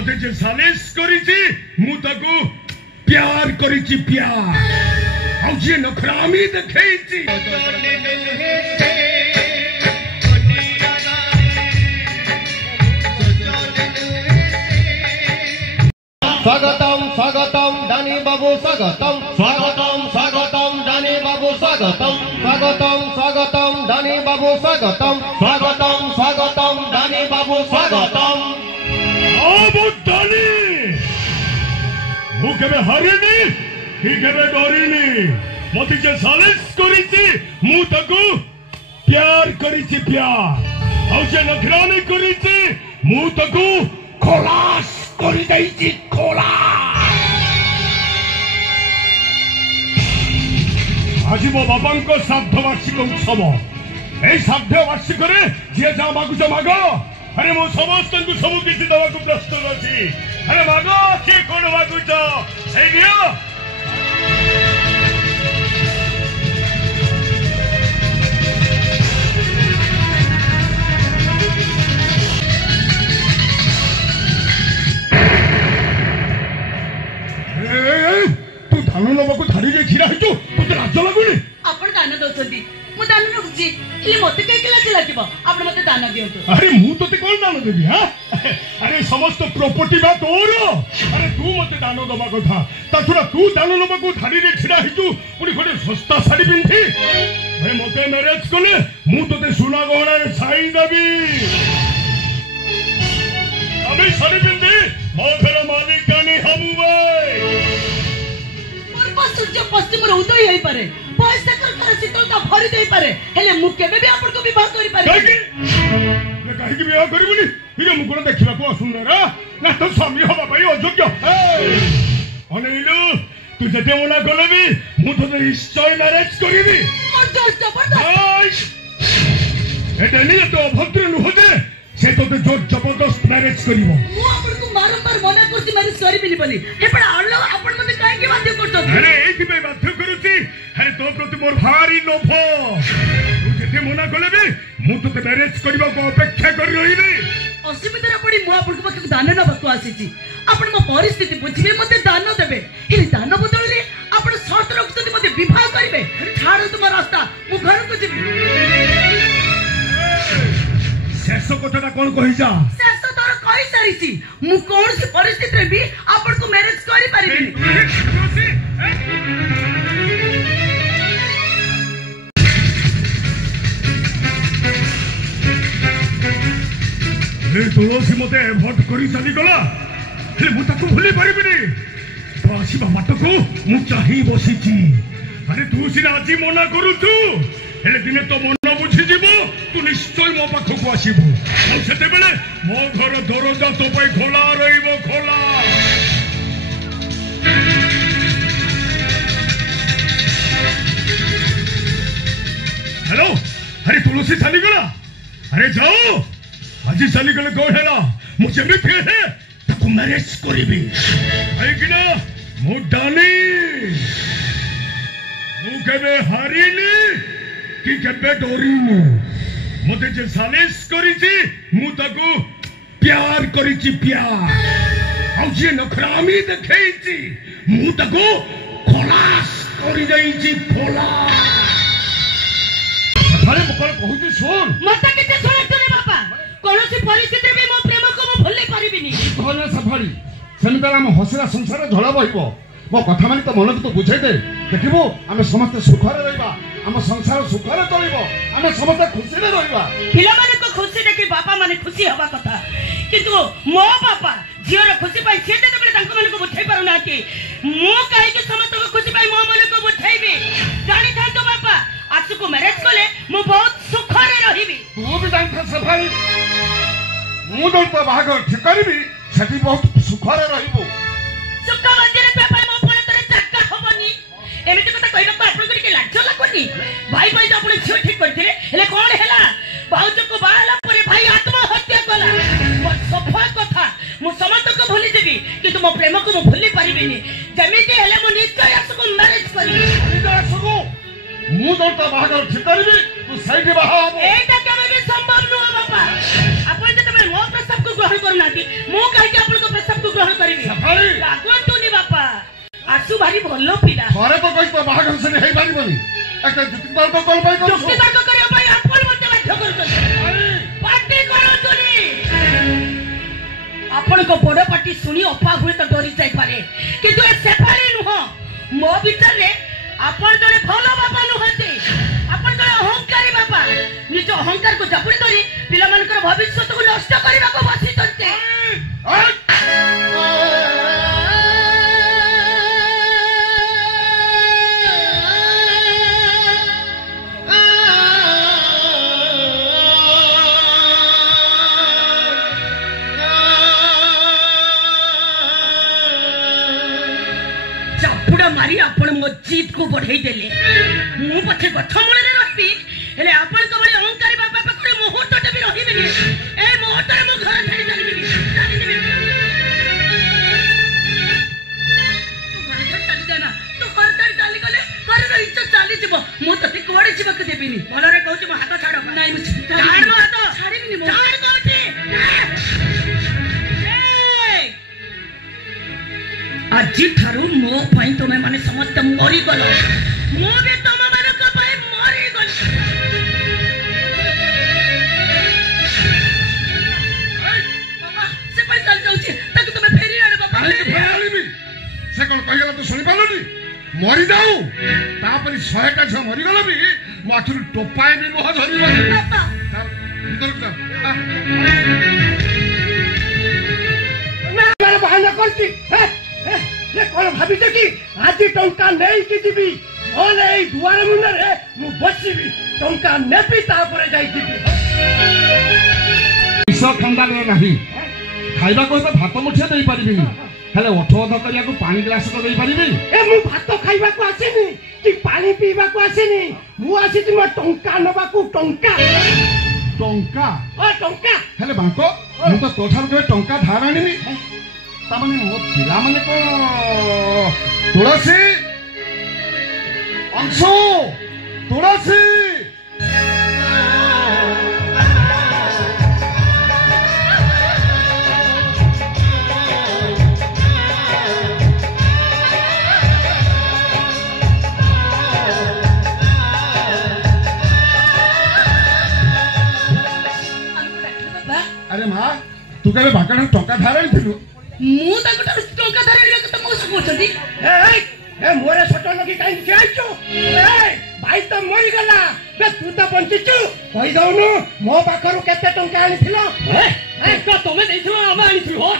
मते जे सालिश करिछि मु ताको प्यार करिछि प्यार आ जे नखरामी देखैछि स्वागतम स्वागतम दानी बाबू स्वागतम स्वागतम स्वागतम दानी बाबू स्वागतम स्वागतम स्वागतम दानी बाबू स्वागतम स्वागतम स्वागतम दानी बाबू स्वागतम आबू दानी मु केबे हरिनी कि केबे डरिनी मते जे सालिश करिछि मु ताको प्यार करिछि प्यार आ जे नखरामी करिछि मु ताको खलास करि दैछि खलास आज मो बाबा को श्राद्ध वार्षिक उत्सव ए श्राद्ध वार्षिक जी जहाँ मागुच माग अरे मो समस्त सब किसी दवा को प्रस्तुत अच्छी अरे माग किए कौन मागुच तू धान नबाक धाड़ी छीड़ा हो तुझे लाज लगुनि आपण दान दउछंती मु दान रखुची इले मते के लाज लागिबो आपण मते दान दियंतु अरे मु तते कोन दान देबी हां अरे समस्त प्रॉपर्टी बा तोर अरे तू मते दान दबा कथा ताछुरा तू दान नबाक धाड़ी छीड़ा हितु पुनी खडे सस्ता साड़ी पिंथी भाई मते मैरिज कले मु तते सुना गहना रे साइन देबी अबे साड़ी पिंथी मो घर मालिक कानी हमु भाई सूर्य पश्चिम उदय हो पारे पैसा कर शीतलता भरी दे पारे हेले मु केबे भी आपण को विवाह करि पारे मैं काहे की विवाह करिबुनी हिरे मु कोन देखिबा को सुंदर ना तो स्वामी होबा भाई अयोग्य अनेलु तू जते मना गले भी मु तो निश्चय मैरिज करिबी जस्ट जबरदस्त एटे नि तो भद्र नुहदे से तो जो जबरदस्त मैरिज करिवो मु आपण को बारंबार मना करछि मैरिज करिबिनी बोली एपड आलो आपण मते काहे की बाध्य करछो अरे एथि पे बाध्य करूछि अरे तो प्रति मोर भारी लोभ तू जते मना गले भी मु तो मैरिज करिबा को अपेक्षा कर रहिबी असुविधा पड़ी मु आपण को पाखक दान नबाक आसीछि आपण मो परिस्थिति बुझिबे मते दान देबे ए दान बदलले आपण शर्त रखछथि मते विवाह करिवे छाड़ तुम रास्ता मु घर को जिबी शेष कथाटा कौन कहि जा शेष तोर कहि सारिछि मु कोन सी परिस्थिति रे भी आपण को मैरिज करि परिबिनी हे तुलसी मते भोट करी चली गला हे मु ताको भूली परिबिनी तो आसीबा माटको मु चाहि बसिछि अरे तू सिना आज मना करूछु हेले दिने तो मन बुझी जीवो तू निश्चय मो पाखक आसीबो आ सेते बेले मो घर दरजा तो पई खोला रहिबो खोला हेलो अरे तुलसी चली गला अरे जाओ आज चली गले कौन है ना मुझे भी फिर है ताको मैरिज करिबी आई कि ना मु डानी मु केबे हारिनी कि केबे डरिनी मते जे सालिश करिछि मु ताको प्यार करिछि प्यार आ जे नखरामी देखैछि मु ताको खलास करि दैछि खलास अरे मुकल कहूछि सुन मते किते सुनतने बापा कोनोसी परिस्थिति में मो प्रेम को मो भूले परिबिनी भले सफारी सेमितार हम हसरा संसार झला बहिबो मो कथा माने तो मन तो बुझाई दे देखिबो आमे समस्त सुखरे रहबा हम संसार सुखरे चलिबो आमे समस्त खुशी रे रहबा पिला माने को खुशी देखि बापा माने खुशी हवा कथा किंतु मो बापा जियर खुशी पाई से देते बेले तांको माने को बुझाई पारो ना कि मो काहे कि समस्त को खुशी पाई मो माने को बुझाईबी जानि था तो बापा आज को मैरिज कोले मो बहुत सुखरे रहिबी तू भी जान सफारी मु तो बाहागर ठीक करबी सेठी बहुत सुखरे रहइबो सुख मंदिर पे पाई मो पळे तरे चक्का होबनी एमिति कथा कहबा को आपन करी के लाज लागोनी भाई भाई आपन झियो ठीक करथिले हेले कोन हेला बाउज को बाहला परे भाई आत्महत्या कला सफा कथा मु समस्त को भूली देबी किंतु मो प्रेम को मु भूली परिबिनी जमिति हेले मु निश्चय असको मैरिज करी असको मु तो बाहागर ठीक करबी तू साइड बाहा एटा केबे भी संभव न हो बापा आपन जते मो प्रस्ताव को ग्रहण करनाती मु काहे कि आपन को प्रस्ताव लागंतुनी बापा आसु भारी भलो पिला थरे तो कहि तो बाहागर से हेई पारिबनी एकटा जुक्ति तर्क कोन पाई करू जुक्ति तर्क करिया भाई आपण मते बाध्य करछन पार्टी करंतुनी आपण को बड़ पार्टी सुनी अपा हुए तो डरी जाई पारे किंतु ए सेपारी नुह मो भीतर रे आपण जने भलो बापा नुहते आपण जने अहंकारी बापा निज अहंकार को जपड़ी करी पिला मानकर भविष्य को नष्ट करबा को बसी तंते चापुड़ा मारी आपण मो जीत को बढ़ाई देले मु पछे गठ मूले रे रहबी हेले आपण को बड़ी अहंकारी बापा पकड़े मुहूर्तटे भी रहिबेनी ए मुहूर्त रे मो घर छाड़ी चली देबी तू घर छाड़ी चली गले घर रो इज्जत चली जीवो मु तते कोड़े जीव के देबिनी भलो रे कहूची मो हाथ छाड़ नाही मु छाड़ मो हाथ छाड़ीबिनी मो छाड़ कहूची আজি ঠারু মো পাই তুমি মানে সমস্ত মরি গল মো বে তম মানক পাই মরি গল বাবা সে পরি চল যাউছি তাকে তুমি ফেরি আরে বাবা ফেরি আনিবি সে কোন কইগলা তো শুনি পালনি মরি যাও তাপরি 100টা ঝ মরি গল বি মো আখুর টপাই বি লুহ ধরিবনি বাবা ভিতর যা না বাহানা করছি ये कौन भाभी कि आज टंका नहीं कि जीवी ओले ए दुआर मुंडे रे मु बसिबी टंका नेपी तापरे जाई जीवी पैसा खंडा ने नहीं खाइबा को तो भात मुठिया देई परिबिनी हेले ओठो ओध करिया को पानी ग्लास तो देई परिबी ए मु भात खाइबा को आसेनी कि पानी पीबा को आसेनी मु आसी तुम टंका नबा को टंका टंका ओ टंका हेले बांको मु तो तोठार के टंका धार आनिनी तामाने मो पिला माने को तुलसी अंशु तुलसी अरे मां तू केबे बाकण टंका धार आनिथिलु मु ताको टंका धरलिया तो मो सोचती ए मोरे छोटो लगी काई छाइचो ए भाई तो मरि गला बे तू तो बंचिचु कहि दउनु मो पाखरु केते टंका आनिथिलो ए तो तमे देइथिलो हम आनिथिलो हो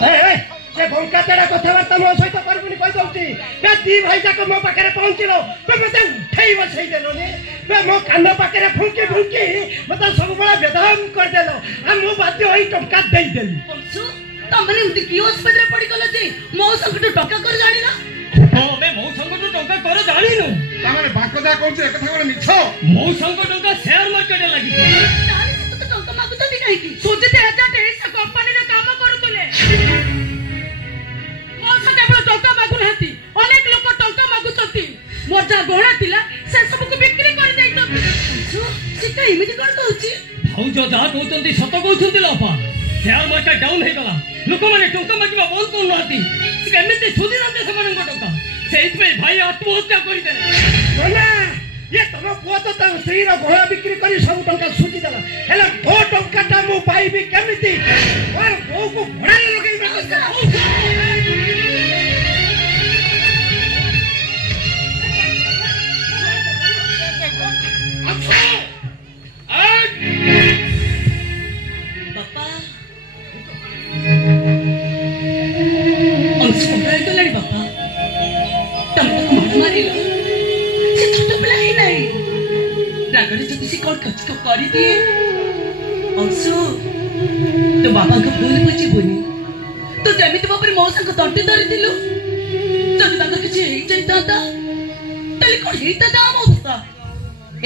ए से भंका तेरा कथावार्ता मो सहित करबुनी कहि दउची बे दी भाई जाको मो पाखरे पहुंचिलो बे मते उठेई बसई देलो ने बे मो कान पाखरे फुंकी फुंकी मते सब बड़ा बेदम कर देलो आ मो बाध्य होई टंका देई देली पंसु तमने उठी की हॉस्पिटल पड़ी गला जे मो संकट टंका कर जानी ना हो बे मो संकट टंका कर जानी नु तामाने बाको जा कहूची एक कथा बोले मिछ मो संकट टंका शेयर मार्केट लागि ताले तो टंका मागुता भी नहीं की सोचते हजार तेरे कंपनी रे काम करूतले टंका मागु नाती अनेक लोक टंका मागुचती मजा गहना थिला से सब को बिक्री कर देई तो से का इमिति कर कहूची भौज जा कहउचंती सत कहउचंती लोपा शेयर मार्केट डाउन हे गला लोक माने टंका मागिबा बंद कर नाती से केमिति सुधी नते समान टंका सेइत पे भाई आत्महत्या करि देले ना ये तनो पुआ तो त स्त्री रो गहना बिक्री करी सब टंका सुधी देला हेला ओ टंका ता मु पाइबी केमिति और बो को भड़ा लगई बे बापा अंश पकड़ाई तो लड़ी बापा तुम तो मार मारिलो से छोटा पिला ही नहीं रागड़े जो किसी कौन कच को करी दिए अंशु तो बापा का भूल बुझी बुनी तो जेमिति बापर मौसा को तंटी धरी दिलु जब तक किसी ही जाइता था तले कोन हेता जा अवस्था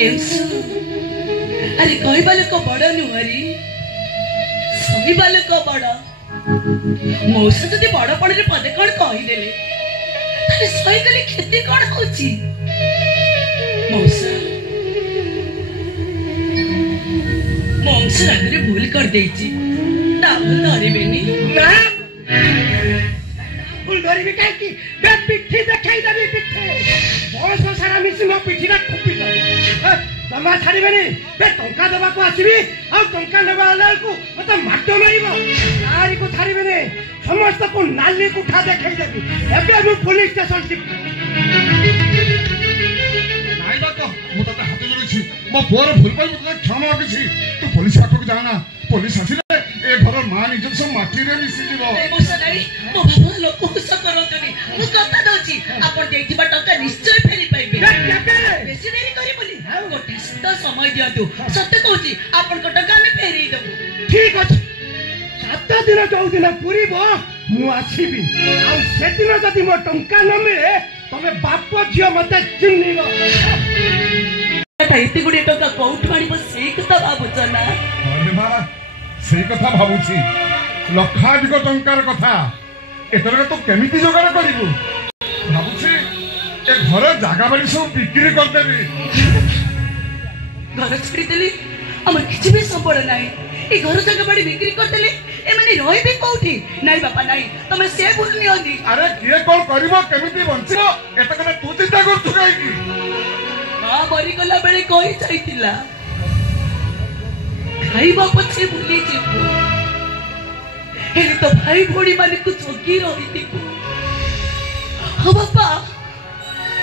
अंशु अरे कोई बाले को बड़ा नुहरी सही बाले को बड़ा मौसा जदि बड़ा पड़े रे पदे कोन कहि देले ताले सही गले खेती कोन होची मौसा ବଂଶ ରାଗରେ ଭୁଲ କରିଦେଇଛି ତାକୁ ଧରିବେନି ନା ଭୁଲ ଧରିବି କାହିଁକି ବେ ପିଠି ଦେଖେଇଦେବି ପିଠି ବୟସ ସାରା ମିଶି ମୋ ପିଠିରେ ଖୁପି ଦେବ ଜମା ଛାଡ଼ିବେନି ବେ ଟଙ୍କା ଦେବାକୁ ଆସିବି ଆଉ ଟଙ୍କା ନେବା ବେଳକୁ ମତେ ମାଡ ମାରିବ କାହାରିକୁ ଛାଡ଼ିବେନି ସମସ୍ତଙ୍କୁ ନାଲି କୁଠା ଦେଖେଇଦେବି ଏବେ ମୁଁ ପୋଲିସ ଷ୍ଟେସନ ଯିବି ନାଇଁ ବାକ ମୁଁ ତତେ ହାତ ଯୋଡୁଛି ମୋ ପୁଅର ଭୁଲ ପାଇଁ ମୁଁ ତତେ କ୍ଷମା ମାଗୁଛି ତୁ ପୋଲିସ ପାଖକୁ ଯାଆନା ପୋଲିସ ଆସିଲେ ଏ ଘର ମା ନିଜର ସବୁ ମାଟିରେ ମିଶିଯିବ ମୋ ବାବା ଲୋକ ହୁସ କରନ୍ତୁନି ମୁଁ କଥା ଦଉଛି ଆପଣ ଦେଇଥିବା ଟଙ୍କା ନିଶ୍ଚୟ ଫେରି ପାଇବେ ବେଶୀ ଡେରି କରିବୁନି ଗୋଟେ ସୁଦ୍ଧା ସମୟ ଦିଅନ୍ତୁ ସତ୍ୟ କହୁଛି ଆପଣଙ୍କ ଟଙ୍କା ଆମେ ଫେରେଇ ଦେବୁ ଠିକ ଅଛି 7 ଦିନ ଯୋଉଦିନ ପୁରିବ ମୁଁ ଆସିବି ଆଉ ସେଦିନ ଯଦି ମୋ ଟଙ୍କା ନ ମିଳେ ତମେ ବାପ ଝିଅ ମତେ ଚିହ୍ନିବ ଏତେ ଗୁଡ଼ିଏ ଟଙ୍କା କୋଉଠୁ ଆଣିବ ସେଇ କଥା ଭାବୁଛ ନା ସେଇ କଥା ଭାବୁଛି ଲକ୍ଷାଧିକ ଟଙ୍କାର କଥା ଏଥରକ ତୁ କେମିତି ଯୋଗାଡ଼ କରିବୁ ଭାବୁଛି ଏ ଘର ଜାଗା ବାଡ଼ି ସବୁ ବିକ୍ରି କରିଦେବି ଘର ଛାଡ଼ିଦେଲି ଆମର କିଛି ବି ସମ୍ବଳ ନାହିଁ ଏ ଘର ଜାଗା ବାଡ଼ି ବିକ୍ରି କରିଦେଲେ ଏମାନେ ରହିବେ କୋଉଠି ନାଇଁ ବାପା ନାଇଁ ତମେ ସେ ଭୁଲ ନିଅନି ଆରେ କିଏ କଣ କରିବ କେମିତି ବଞ୍ଚିବ ଏତେ କଥା ତୁ ଚିନ୍ତା କରୁଛୁ କାହିଁକି ମା ମରିଗଲା ବେଳେ କହି ଯାଇଥିଲା ଖାଇବା ପଛେ ଭୁଲି ଯିବୁ ହେଲେ ତ ଭାଇ ଭଉଣୀ ମାନଙ୍କୁ ଜଗି ରହିଥିବୁ ହଁ ବାପା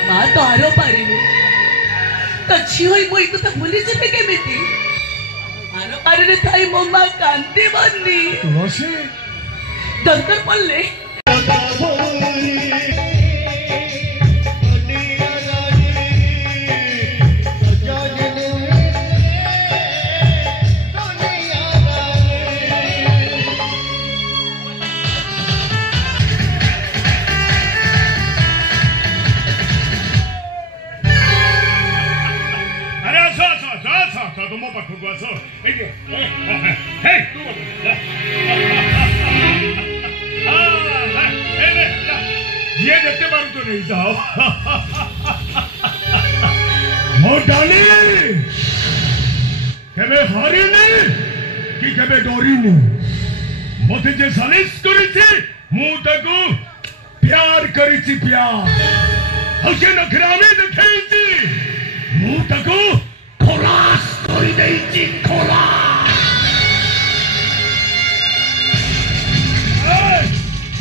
ମା ତ ଆର ପାରିବେ ତ ଝିଅ ମୁଁ ଏ କଥା ଭୁଲି ଯିବି କେମିତି ଆର ପାରିରେ ଥାଇ ମୋ ମା କାନ୍ଦିବନି ତୁଳସୀ ଦରକାର ପଡ଼ିଲେ ମୋ ପାଖକୁ ଆସ ଯିଏ ଯେତେ ପାରୁଛ ନେଇଯାଅ ମୋ ଡାଲି କେବେ ହାରିନି କି କେବେ ଡରିନି ମତେ ଯେ ସାଲିସ କରିଛି ମୁଁ ତାକୁ ପ୍ୟାର କରିଛି ପ୍ୟାର ଆଉ ସେ ନଖରାମି ଦେଖେଇଛି ମୁଁ ତାକୁ ଖଲାସ କରିଦେଇଛି ଖଲାସ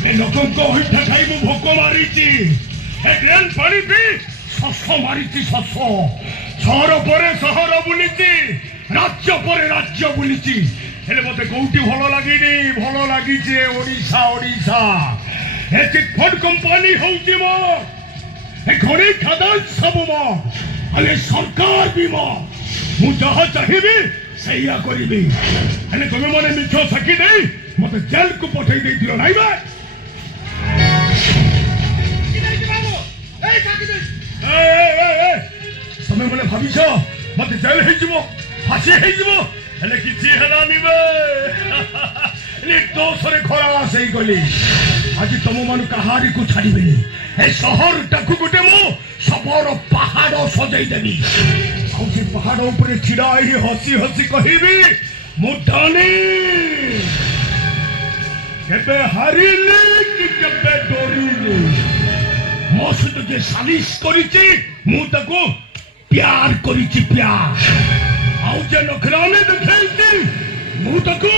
ଏ ଲୋକଙ୍କ ଅଇଠା ଖାଇ ମୁଁ ଭୋକ ମାରିଛି ଏ ଡ୍ରେନ୍ ପାଣି ପିଇ ଶସ ମାରିଛି ଶସ ସହର ପରେ ସହର ବୁଲିଛି ରାଜ୍ୟ ପରେ ରାଜ୍ୟ ବୁଲିଛି ହେଲେ ମତେ କୋଉଠି ଭଲ ଲାଗିନି ଭଲ ଲାଗିଛି ଓଡ଼ିଶା ଓଡ଼ିଶା ଏ ଚିଟଫଣ୍ଡ କମ୍ପାନୀ ହଉଛି ମୋ ଏ ଖଣି ଖାଦାନ ସବୁ ମୋ ହେଲେ ସରକାର ବି ମୋ ମୁଁ ଯାହା ଚାହିଁବି ସେଇଆ କରିବି ହେଲେ ତମେ ମାନେ ମିଛ ସାକ୍ଷୀ ଦେଇ ମତେ ଜେଲକୁ ପଠେଇ ଦେଇଥିଲ ନାଇଁ ବା ତମେ ମାନେ ଭାବିଛ ମତେ ଜେଲ ହେଇଯିବ ଫାଶୀ ହେଇଯିବ ହେଲେ କିଛି ହେଲାନି ବେ ନିର୍ଦ୍ଦୋଷରେ ଖଲାସ ହେଇଗଲି ଆଜି ତମ ମାନଙ୍କୁ କାହାରିକୁ ଛାଡ଼ିବେନି ଏ ସହରଟାକୁ ଗୋଟେ ମୁଁ ଶବର ପାହାଡ ସଜେଇ ଦେବି ଆଉ ସେ ପାହାଡ ଉପରେ ଛିଡା ହେଇ ହସି ହସି କହିବି ମୁଁ ଡାନି କେବେ ହାରିଲି କି କେବେ ଡରିଲି ମୋ ସହିତ ଯେ ସାଲିସ କରିଛି ମୁଁ ତାକୁ ପ୍ୟାର କରିଛି ପ୍ୟାର ଆଉ ଯେ ନଖରାମି ଦେଖେଇଛି ମୁଁ ତାକୁ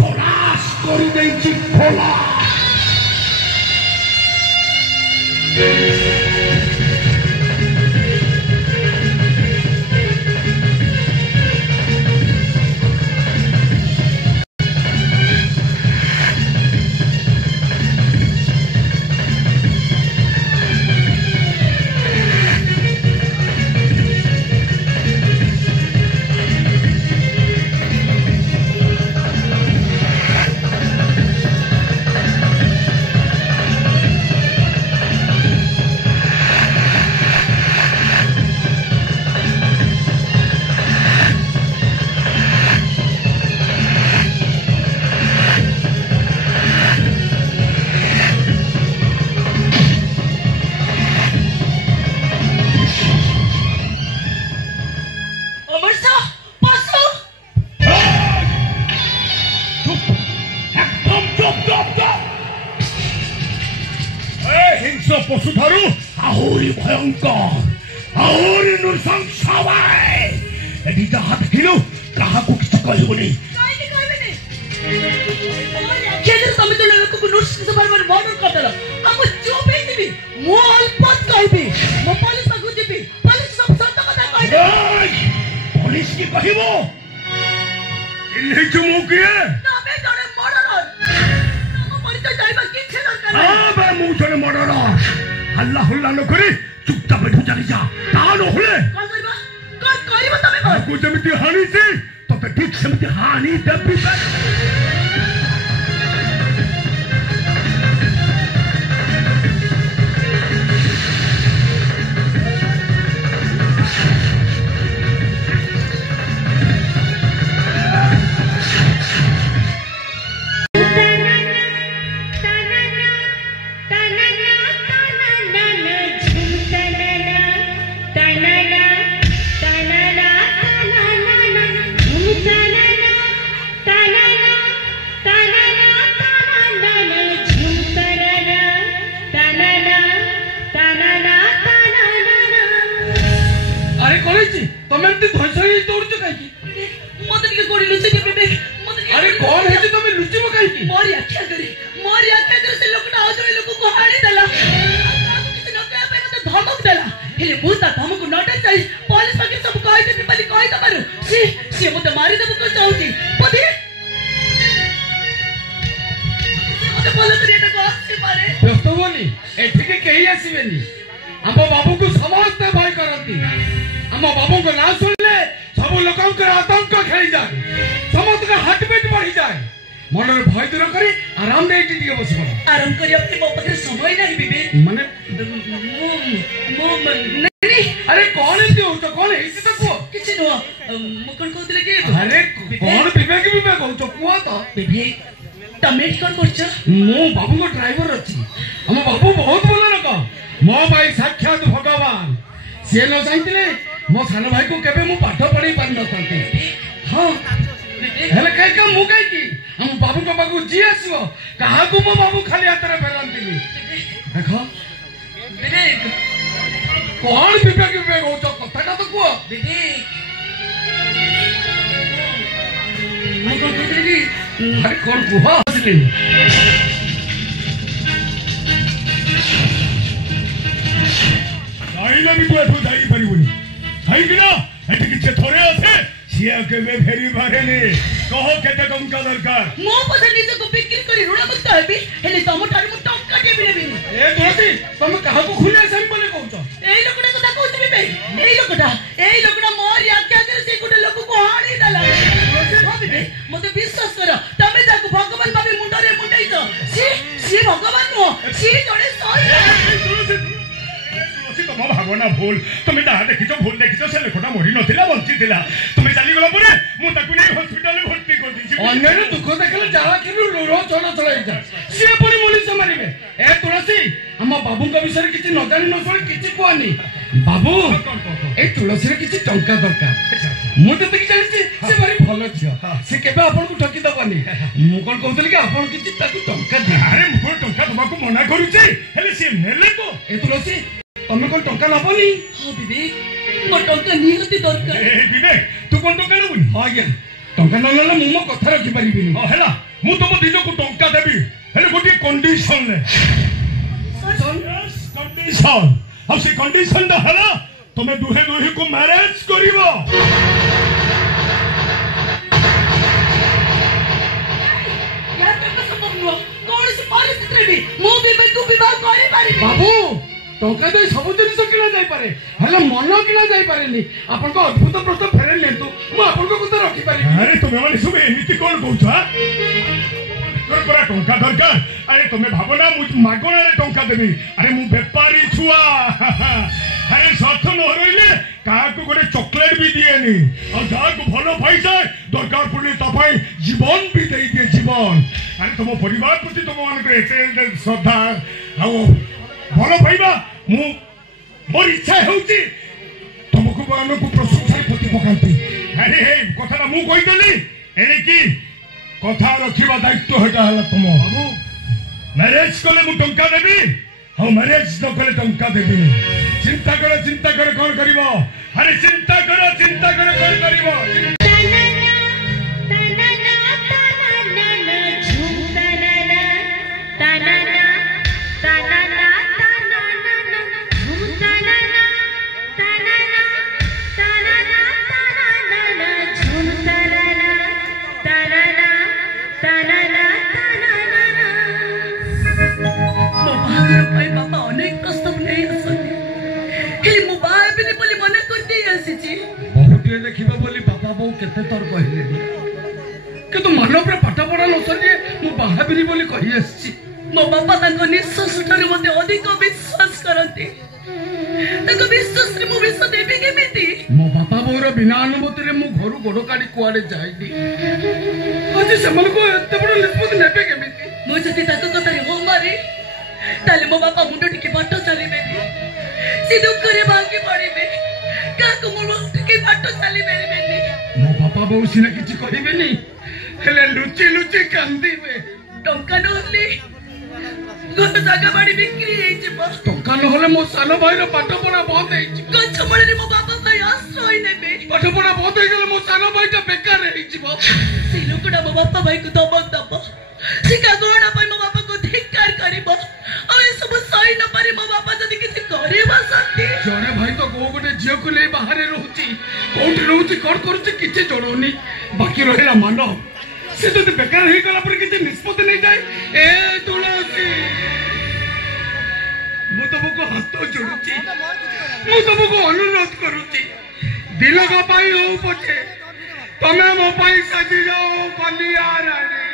ଖଲାସ କରିଦେଇଛି ଖଲାସ ପଶୁ ଠାରୁ ଆହୁରି ଭୟଙ୍କର ଆହୁରି ନୃଶଂସ ଏଠି ଯାହା ଦେଖିଲୁ କାହାକୁ କିଛି କହିବୁନି। ତମେ ତ ଲୋକକୁ ନୃଶଂସ ଭାବରେ ମର୍ଡର କରିଦେଲ ଆଉ ମୁଁ ଚୁପ୍ ହେଇଯିବି? ମୁଁ ଅଳ୍ପ କହିବି, ମୁଁ ପୋଲିସ ପାଖକୁ ଯିବି, ପୋଲିସ ସବୁ ସତ କଥା କହିଦେବି। ପୋଲିସ କି କହିବ? ଚିହ୍ନିଛୁ ମୁଁ କିଏ? ତମେ ଜଣେ ମର୍ଡରର। ତମ ପରିଚୟ ଜାଣିବା କିଛି ଦରକାର ନାହିଁ। ମୁଁ ଜଣେ ମର୍ଡରର। ହଲ୍ଲା ହୁଲ୍ଲା ନ କରି ଚୁପଚାପ ଏଠୁ ଚାଲିଯା। ତା ନହେଲେ କଣ କରିବା? କଣ କରିବ ତମେ? ତାକୁ ଯେମିତି ହାଣିଛି ତତେ ଠିକ ସେମିତି ହାଣି ଦେବି। ଆଉ ମ୍ୟାରେଜ ନ କଲେ ଟଙ୍କା ଦେବିନି। ଚିନ୍ତା କର କଣ କରିବ? ଆରେ ଚିନ୍ତା କର କଣ କରିବ? देखा बोली बापा बो केते तोर कहले कि तू मन पर पाठ पढ़ा न सरी मु बाहाबिनी बोली कहि आछि। मो बापा ताको निश्वास ठारे मते अधिक विश्वास करंती। ताको विश्वास रे मु विश्वास देबी केमिति? मो बापा बोर बिना अनुमति रे मु घर गोड़ काडी कुआडे जाइनी। आज समल को एते बड़ निष्पत्ति नेबे केमिति? मु जति ताको कथा रे हो मारी ताले मो बापा मुंडो टिके बाटो चलीबे से दुख रे भागी पड़िबे काको मुंडो टिके बाटो चली बेरबेनी। मो बापा बहु सिना किछि कहिबेनी हेले लुचि लुचि कांदीबे। टंका नहले घर जागा बाड़ी बिक्री हेइ जिवो। टंका नहले मो सानो भाईर पाठ पढ़ा बंद हेइ छि। गछ मळे रे मो बापा भाई आश्रय नेबे। पाठ पढ़ा बंद हेइ गेले मो सानो भाईटा बेकार हेइ जिवो। से लोकडा मो बापा भाई को दबक दबो सिका गोडा पाई मो बापा को धिक्कार करिवो। आ ए सब सही न पारे मो बापा जदी किछि करिबा सती। जणे भाई तो गो गोटे झियो को ले बाहर रहउची कोठी रहउची कोन करूची किछि जणोनी। बाकी रहला मानो से जदी बेकार हेइ गला पर किछि निष्पत्ति नै जाय। ए तुलसी मु तुमको हाथ जोड़ुची मु तुमको अनुरोध करूची दिलक पाई हो पछे तमे मो पाई सजी जाओ कलिया रानी।